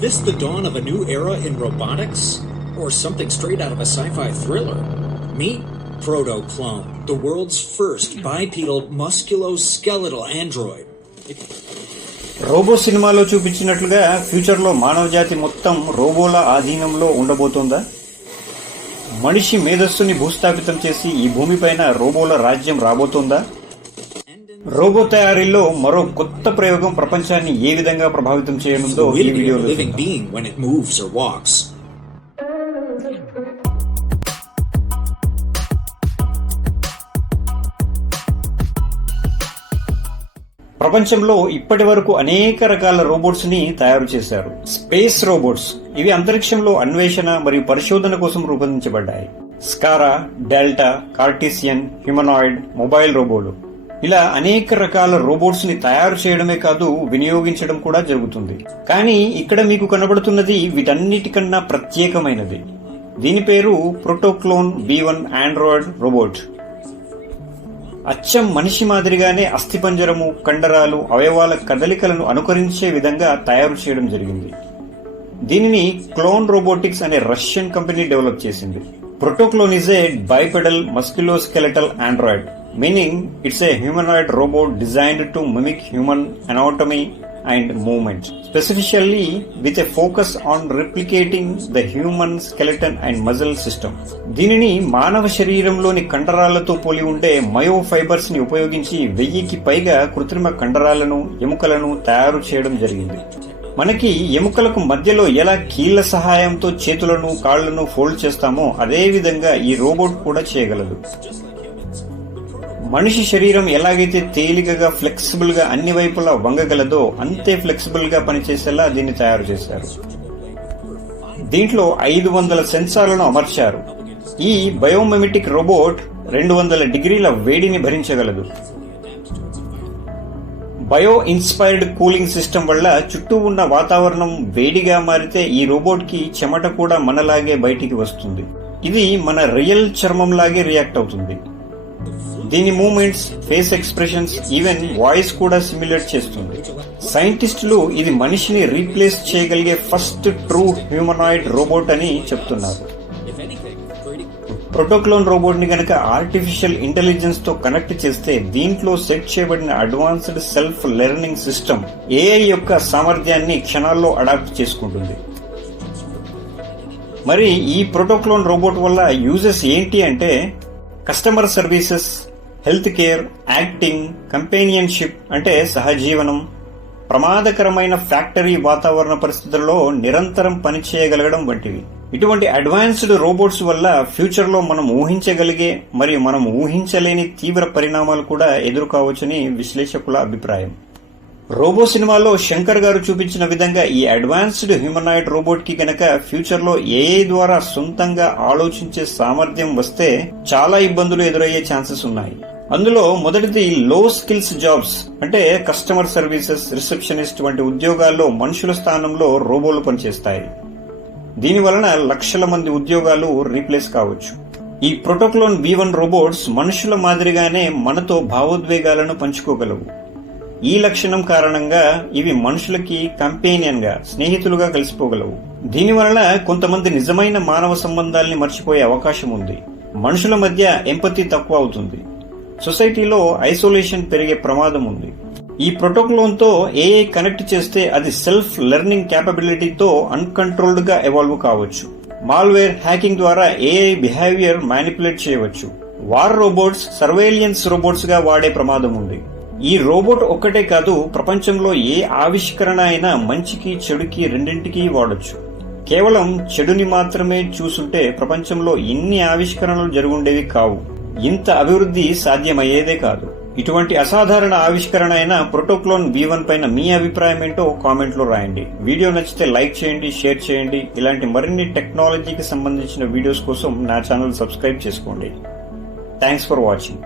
This the dawn of a new era in robotics? Or something straight out of a sci-fi thriller? Meet Protoclone, the world's first bipedal musculoskeletal android. Robo సినిమాలో చూపించినట్లుగా ఫ్యూచర్లో మానవ జాతి మొత్తం రోబోల ఆధీనంలో ఉండబోతోందా? మనిషి మేధస్సుని భూస్థాపితం చేసి ఈ భూమిపైన రోబోల రాజ్యం రాబోతోందా? రోబో తయారీలో మరో కొత్త ప్రయోగం ప్రపంచాన్ని ఏ విధంగా ప్రభావితం చేయనుందో ఈ వీడియోలో ప్రపంచంలో ఇప్పటి వరకు అనేక రకాల రోబోట్స్ ని తయారు చేశారు. స్పేస్ రోబోట్స్ ఇవి అంతరిక్షంలో అన్వేషణ మరియు పరిశోధన కోసం రూపొందించబడ్డాయి. స్కారా, డెల్టా, కార్టీసియన్, హ్యూమనాయిడ్, మొబైల్ రోబోలు ఇలా అనేక రకాల రోబోట్స్ ని తయారు చేయడమే కాదు వినియోగించడం కూడా జరుగుతుంది. కానీ ఇక్కడ మీకు కనబడుతున్నది వీటన్నిటికన్నా ప్రత్యేకమైనది. దీని పేరు ప్రోటోక్లోన్ B1 ఆండ్రాయిడ్ రోబోట్. అచ్చం మనిషి మాదిరిగానే అస్థిపంజరము, కండరాలు, అవయవాల కదలికలను అనుకరించే విధంగా తయారు చేయడం జరిగింది. దీనిని క్లోన్ రోబోటిక్స్ అనే రష్యన్ కంపెనీ డెవలప్ చేసింది. Protoclone is a bipedal musculoskeletal android, meaning it's a humanoid robot designed to mimic human anatomy and movement, specifically with a focus on replicating the human skeleton and muscle system. దీనిని మానవ శరీరంలోని కండరాలతో పోలి ఉండే మయో fibres ని ఉపయోగించి 1000కి పైగా కృత్రిమ కండరాలను, ఎముకలను తయారు చేయడం జరిగింది. మనకి ఎముకలకు మధ్యలో ఎలా కీళ్ల సహాయంతో చేతులను, కాళ్లను ఫోల్డ్ చేస్తామో అదే విధంగా ఈ రోబోట్ కూడా చేయగలదు. మనిషి శరీరం ఎలాగైతే తేలికగా, ఫ్లెక్సిబుల్ గా అన్ని వైపులా వంగగలదో అంతే ఫ్లెక్సిబుల్ గా పనిచేసేలా దీన్ని తయారు చేశారు. దీంట్లో 500 సెన్సార్లను అమర్చారు. ఈ బయోమిమెటిక్ రోబోట్ 200 డిగ్రీల వేడిని భరించగలదు. బయో ఇన్స్పైర్డ్ కూలింగ్ సిస్టమ్ వల్ల చుట్టూ ఉన్న వాతావరణం వేడిగా మారితే ఈ రోబోట్ కి చెమట కూడా మనలాగే బయటికి వస్తుంది. ఇది మన రియల్ చర్మం లాగే రియాక్ట్ అవుతుంది. దీని movements, face expressions, even voice కూడా సిమ్యులేట్ చేస్తుంది. సైంటిస్టులు ఇది మనిషిని రీప్లేస్ చేయగలిగే ఫస్ట్ ట్రూ హ్యూమనాయిడ్ రోబోట్ అని చెప్తున్నారు. ప్రోటోక్లోన్ రోబోట్ ని గనక ఆర్టిఫిషియల్ ఇంటెలిజెన్స్ తో కనెక్ట్ చేస్తే దీంట్లో సెట్ చేయబడిన advanced self learning system AI యొక్క సామర్థ్యాన్ని క్షణాల్లో అడాప్ట్ చేసుకుంటుంది. మరి ఈ ప్రోటోక్లోన్ రోబోట్ వల్ల యూజెస్ ఏంటి అంటే customer services, health care, acting, companionship అంటే సహజీవనం, ప్రమాదకరమైన ఫ్యాక్టరీ వాతావరణ పరిస్థితుల్లో నిరంతరం పనిచేయగలగడం వంటివి. ఇటువంటి అడ్వాన్స్డ్ రోబోట్స్ వల్ల ఫ్యూచర్ లో మనం ఊహించగలిగే మరియు మనం ఊహించలేని తీవ్ర పరిణామాలు కూడా ఎదురుకావచ్చని విశ్లేషకుల అభిప్రాయం. రోబో సినిమాలో శంకర్ గారు చూపించిన విధంగా ఈ అడ్వాన్స్డ్ హ్యూమనాయిడ్ రోబోట్ కి గనక ఫ్యూచర్ లో AI ద్వారా సొంతంగా ఆలోచించే సామర్థ్యం వస్తే చాలా ఇబ్బందులు ఎదురయ్యే ఛాన్సెస్ ఉన్నాయి. అందులో మొదటిది లో స్కిల్స్ జాబ్స్ అంటే కస్టమర్ సర్వీసెస్, రిసెప్షనిస్ట్ వంటి ఉద్యోగాల్లో మనుషుల స్థానంలో రోబోలు పనిచేస్తాయి. దీని వలన లక్షల మంది ఉద్యోగాలు రీప్లేస్ కావచ్చు. ఈ ప్రోటోక్లోన్ B1 రోబోట్స్ మనుషుల మాదిరిగానే మనతో భావోద్వేగాలను పంచుకోగలవు. ఈ లక్షణం కారణంగా ఇవి మనుషులకి కంపానియన్ గా, స్నేహితులుగా కలిసిపోగలవు. దీని వలన కొంతమంది నిజమైన మానవ సంబంధాల్ని మర్చిపోయే అవకాశం ఉంది. మనుషుల మధ్య ఎంపతి తక్కువ అవుతుంది. సొసైటీలో ఐసోలేషన్ పెరిగే ప్రమాదం ఉంది. ఈ ప్రోటోక్లోన్ తో AI కనెక్ట్ చేస్తే అది సెల్ఫ్ లెర్నింగ్ క్యాపబిలిటీతో అన్కంట్రోల్డ్ గా ఎవాల్వ్ కావచ్చు. మాల్వేర్, హ్యాకింగ్ ద్వారా AI బిహేవియర్ మ్యానిపులేట్ చేయవచ్చు. వార్ రోబోట్స్, సర్వేలియన్స్ రోబోట్స్ గా వాడే ప్రమాదం ఉంది. ఈ రోబోట్ ఒక్కటే కాదు, ప్రపంచంలో ఏ ఆవిష్కరణ అయినా మంచికి చెడుకి రెండింటికి వాడొచ్చు. కేవలం చెడుని మాత్రమే చూసుంటే ప్రపంచంలో ఇన్ని ఆవిష్కరణలు జరుగుండేవి కావు. ఇంత అభివృద్ధి సాధ్యమయ్యేదే కాదు. ఇటువంటి అసాధారణ ఆవిష్కరణ అయిన ప్రోటోక్లోన్ B1 పైన మీ అభిప్రాయం ఏంటో కామెంట్ లో రాయండి. వీడియో నచ్చితే లైక్ చేయండి, షేర్ చేయండి. ఇలాంటి మరిన్ని టెక్నాలజీకి సంబంధించిన వీడియోస్ కోసం నా ఛానల్ సబ్స్క్రైబ్ చేసుకోండి. Thanks for watching.